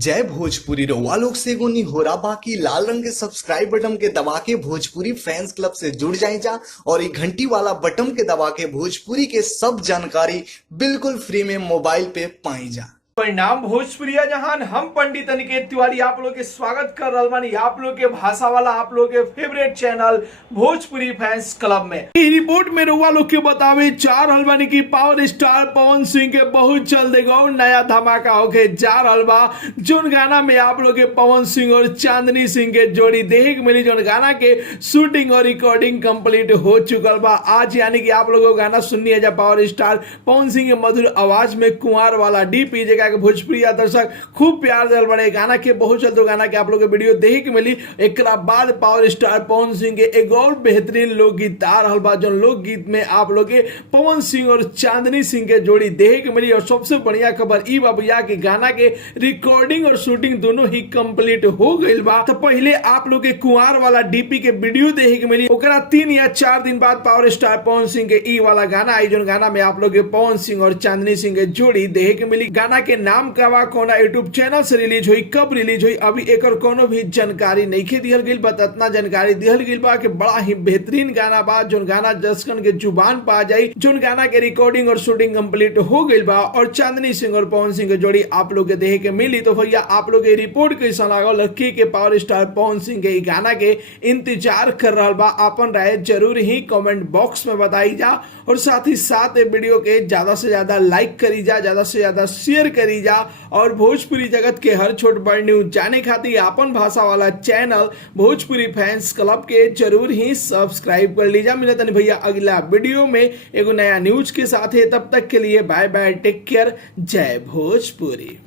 जय भोजपुरी रउआ लोग से एगो निहोरा बाकी लाल रंग के सब्सक्राइब बटन के दबा के भोजपुरी फैंस क्लब से जुड़ जाए जा और ये घंटी वाला बटन के दबा के भोजपुरी के सब जानकारी बिल्कुल फ्री में मोबाइल पे पाई जा। परिणाम भोजपुरिया जहान हम पंडित अनिकेत तिवारी आप लोग के स्वागत कर रहा बानी आप लोग के भाषा वाला आप लोग के favourite channel Bhojpuri fans club में। ई रिपोर्ट में रउआ लोग के बतावे चार रहल बानी की पावर स्टार पवन सिंह के बहुत जल्द एगो नया धमाका होके जा रहल बा। जोन गाना में आप लोग के पवन सिंह और चांदनी सिंह के जोड़ी देखे के मिली, जोन गाना के शूटिंग और रिकॉर्डिंग कंप्लीट हो चुकल बा आज, यानी कि आप लोगों गाना सुननी है जब पावर स्टार पवन सिंह के मधुर आवाज में कुंवर वाला डीपी जगह के भोजपुरी दर्शक खूब प्यार दिल बड़े गाना के बहुत जल्द गाना के आप लोग वीडियो देखे के मिली। एक बाद पावर स्टार पवन सिंह के एक और बेहतरीन लोकगीत आ रहा बा, जो लोकगीत में आप लोग के पवन सिंह और चांदनी सिंह के जोड़ी देखे के मिली। और सबसे बढ़िया खबर ई बा भैया कि गाना के रिकॉर्डिंग और शूटिंग दोनों ही कंप्लीट हो गई बा। तो पहले आप लोग के कुंवर वाला डीपी के वीडियो देखे के मिली, ओकरा 3 या 4 दिन बाद पावर स्टार पवन सिंह के ई वाला गाना आई, जो गाना में आप लोग के पवन सिंह और चांदनी सिंह के जोड़ी देखे के मिली। गाना के नाम का कोना यूट्यूब चैनल से रिलीज हुई, कब रिलीज हुई अभी एक कोनो भी जानकारी नहीं खे दिहल गई, बस इतना जानकारी दिहल गई बा कि बड़ा ही बेहतरीन गाना बा, जो गाना दर्शकन के जुबान पा जाई, जो गाना के रिकॉर्डिंग और शूटिंग कंप्लीट हो गई बा। और चांदनी सिंह और पवन सिंह के जोड़ी आप लोग के देखे के मिली। तो भैया आप लोग के रिपोर्ट कैसा लगा, लड़की के पावर स्टार पवन सिंह के गाना के इंतजार कर रहा बा, अपन राय जरूर ही कमेंट बॉक्स में बताई जा। और साथ ही साथ वीडियो के ज्यादा से ज्यादा लाइक करी जा, ज्यादा से ज्यादा शेयर करी जा। और भोजपुरी जगत के हर छोट बड़ न्यूज जाने खातिर अपन भाषा वाला चैनल भोजपुरी फैंस क्लब के जरूर ही सब्सक्राइब कर लीजिए। मिलता नहीं भैया अगला वीडियो में एगो नया न्यूज के साथ है, तब तक के लिए बाय बाय, टेक केयर, जय भोजपुरी।